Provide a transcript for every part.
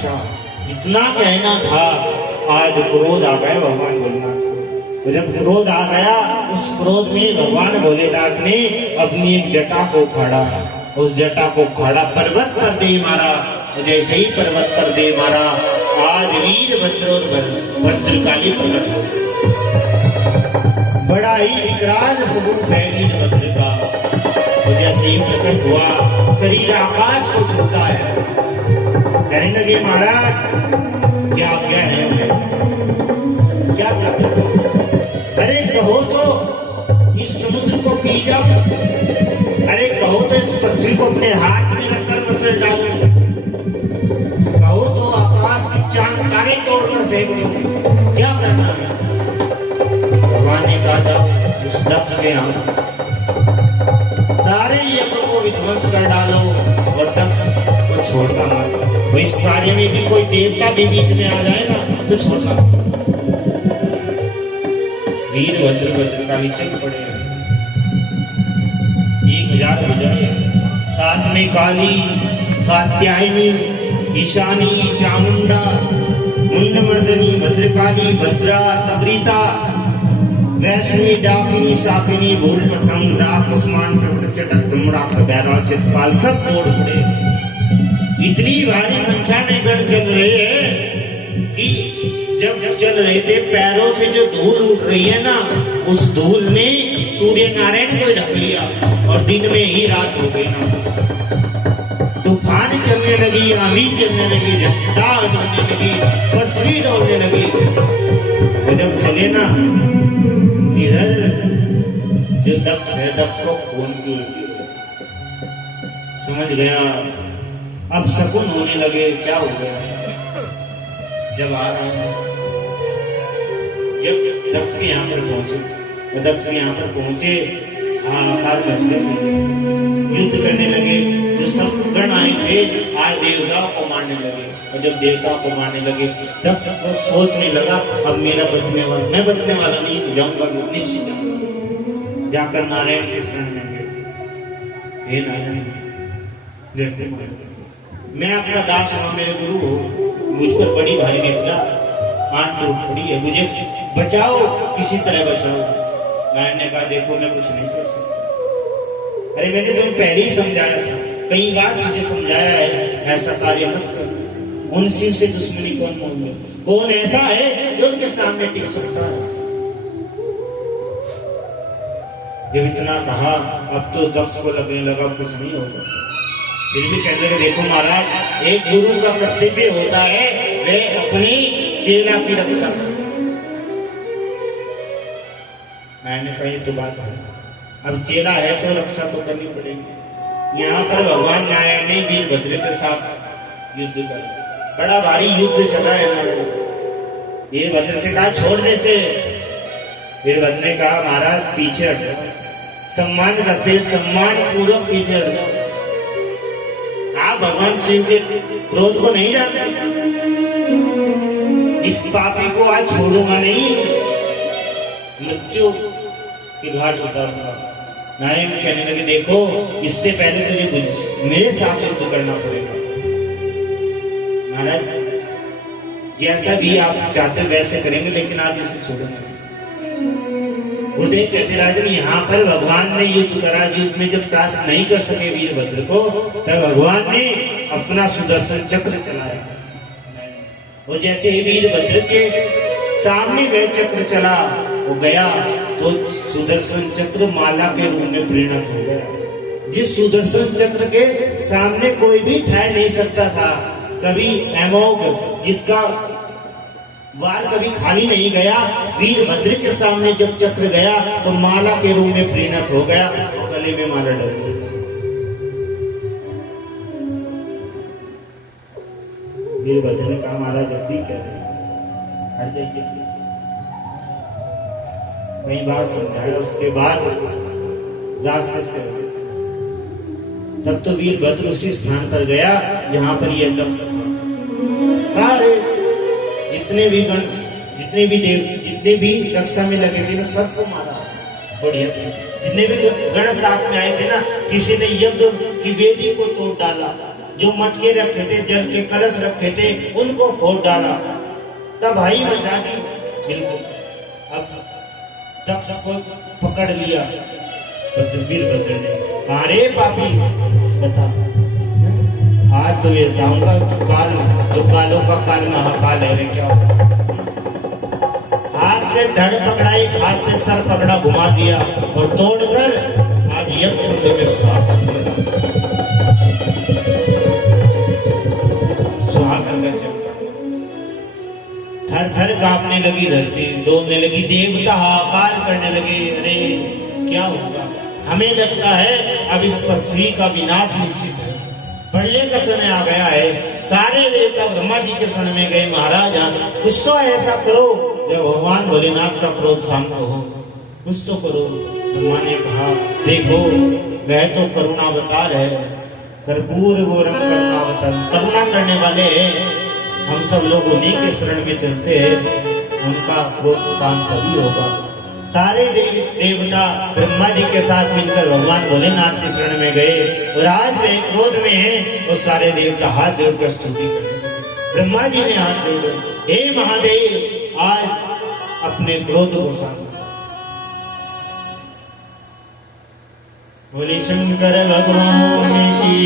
अच्छा, इतना कहना था, आज क्रोध आ गया भगवान भोलेनाथ को। तो जब क्रोध आ गया, उस क्रोध में भगवान भोलेनाथ ने अपनी एक जटा को उखाड़ा, उस जटा को उखाड़ा, पर्वत पर दे मारा। जैसे ही पर्वत पर दे मारा, आज वीरभद्र और भद्रकाली प्रकट हो गए। बड़ा ही विकराल स्वरूप है वीरभद्र का। तो जैसे ही प्रकट हुआ, शरीर आकाश को छूता है। कहने लगे महाराज क्या आज्ञा है हमें, क्या करना? अरे कहो तो इस समुद्र को पी जाओ, अरे कहो तो इस पृथ्वी को अपने हाथ में रखकर मसल डालो, कहो तो आकाश की चांद तारे तोड़कर फेंक दो, क्या करना है? भगवान ने कहा जाओ उस दक्ष के यहाँ सारे यज्ञ को विध्वंस कर डालो और दक्ष को छोड़ना मत। इस कार्य में यदि कोई देवता भी बीच में आ जाए ना तो छोड़ना। वीरभद्र भद्रकाली चल पड़े, 1000 भुजाएं, साथ में काली, कात्यायनी, ईशानी, चामुंडा, मुंडमर्दनी, भद्रकाली, भद्रा, तवरीता, वैष्णवी, डाकिनी, साकिनी, भूलपठम, राकुष्मान, प्रकट, चटक, ब्रह्मराक्ष, भैरव, चित्रपाल सब तोड़ पड़े। इतनी भारी संख्या में गण चल रहे हैं कि जब चल रहे थे, पैरों से जो धूल उठ रही है ना, उस धूल ने सूर्य नारायण को ढक लिया और दिन में ही रात हो गई ना। तूफान चलने लगी, आंधी चलने लगी, झपटा डोलने लगी, पृथ्वी डोलने लगी। और जब चले ना, इधर जो दक्ष है, दक्ष को खून की उल्टी समझ गया, अब शकुन होने लगे, क्या हो गया? जब आ रहा है, जब दक्ष के यहाँ पर पहुंचे, तो दक्ष के यहाँ पर पहुंचे, हाहाकार मच गए, युद्ध करने लगे। जो सब गण आए थे, आज देवताओं को मारने लगे। और जब देवताओं को मारने लगे, दक्ष को सोचने लगा, अब मेरा बचने वाला, मैं बचने वाला नहीं, जाऊंगा निश्चित जाऊंगा। जाकर नारायण के शरण में गए, हे नारायण देखो, मैं आपका दास हूं, मेरे गुरु हो, मुझ पर बड़ी भारी विपदा आन टूट पड़ी है, मुझे बचाओ, किसी तरह बचाओ। नारायण ने कहा देखो मैं कुछ नहीं कर सकता। अरे मैंने तुम्हें पहले ही समझाया था, कई बार तुझे समझाया है, ऐसा कार्य मत कर। उन शिव से दुश्मनी कौन मान ले? कौन ऐसा है जो उनके सामने टिक सकता है? जब इतना कहा, अब तो दक्ष को लगने लगा कुछ नहीं होगा। फिर भी कहने लगे देखो महाराज, एक गुरु का कर्तव्य होता है वे अपनी चेला की रक्षा करे। मैंने कही तो बात है, अब चेला है तो रक्षा तो करनी पड़ेगी। यहाँ पर भगवान नारायण ने वीरभद्र के साथ युद्ध कर, बड़ा भारी युद्ध चला है। वीरभद्र से कहा छोड़ दे से। वीरभद्र ने कहा महाराज पीछे हट जाओ, सम्मान करते सम्मान पूर्वक पीछे हट जाओ। आप भगवान शिव के क्रोध को नहीं जानते, इस पापी को आज छोड़ूंगा नहीं, मृत्यु के घाट उतारूंगा। नारायण कहने लगे देखो इससे पहले तुझे मेरे साथ युद्ध करना पड़ेगा। महाराज जैसा भी आप चाहते वैसे करेंगे, लेकिन आज इसे छोड़ेंगे। उल्टे कहते राजन यहाँ पर भगवान ने युद्ध करा, युद्ध में जब परास्त नहीं कर सके वीरभद्र को, तब भगवान ने अपना सुदर्शन चक्र चलाया। और जैसे ही वीरभद्र के सामने वह चक्र चला, वो गया तो सुदर्शन चक्र माला के रूप में परिणत हो गया। जिस सुदर्शन चक्र के सामने कोई भी ठहर नहीं सकता था, कभी अमोघ जिसका वार कभी खाली नहीं गया, वीरभद्र के सामने जब चक्र गया तो माला के रूप में परिणत हो गया, तो गले में माला डल गई। वीरभद्र ने कहा महाराज जब भी कह रहे हट जाइए, कई बार समझाया। उसके बाद रास्ते से तब तो वीरभद्र उसी स्थान पर गया जहां पर यह दक्ष सारे जितने भी गण, जितने भी देव, जितने भी रक्षा में लगे थे ना, सबको मारा। बढ़िया, जितने भी गण साथ में आए थे ना, किसी ने यज्ञ की वेदी को तोड़ डाला, जो मटके रखे थे, जल के कलश रखे थे, उनको फोड़ डाला। तब भाई मचा दी बिल्कुल। अब दक्ष को पकड़ लिया वीरभद्र ने, कहा रे पापी बता, आज तो ये बताऊंगा काल, जो कालों का काल महाकाल है रे, क्या हाथ से धड़ पकड़ाई, हाथ से सर पकड़ा, घुमा दिया और तोड़कर आज यज्ञ कुंड में सुहाग में चलता। थर थर कांपने लगी धरती, डोलने लगी, देवता हाहाकार करने लगे, अरे क्या होगा। हमें लगता है अब इस पृथ्वी का विनाश निश्चित है, बढ़ने का समय आ गया है। सारे देवता ब्रह्मा जी के शरण में गए, महाराज कुछ तो ऐसा करो जब भगवान भोलेनाथ का क्रोध शांत हो, कुछ तो करो। ब्रह्मा ने कहा देखो वह तो करुणावतार है, कर्पूर गौरम करुणावतार, करुणा करने वाले हैं, हम सब लोग उन्हीं के शरण में चलते हैं, उनका क्रोध शांत तभी होगा। सारे देवता ब्रह्मा जी के साथ मिलकर भगवान भोलेनाथ के शरण में गए और आज वे क्रोध में हैं और सारे देवता हाथ जोड़कर स्तुति करते। ब्रह्मा जी ने हाथ जोड़े, हे महादेव आज अपने क्रोध को शांत। बोले शंकर भगवान की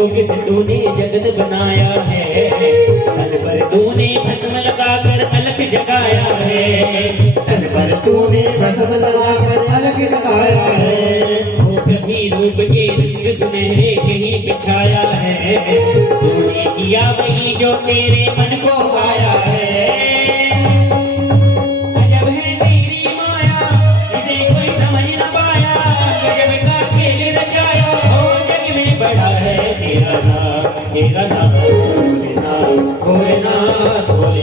योग से तूने जगत बनाया है, तन पर तूने भस्म लगाकर अलग जगाया है, तन पर तूने भस्म लगाकर अलग जगाया है। वो कभी रूप के रंग सुनहरे कहीं बिछाया है, तूने किया वही जो तेरे मन को आया है। गजब है तेरी माया, इसे कोई समझ न पाया, गजब का खेल रचाया, ओ जग में बड़ा है तेरा नाम, तेरा नाम। भोलेनाथ भोलेनाथ भोलेनाथ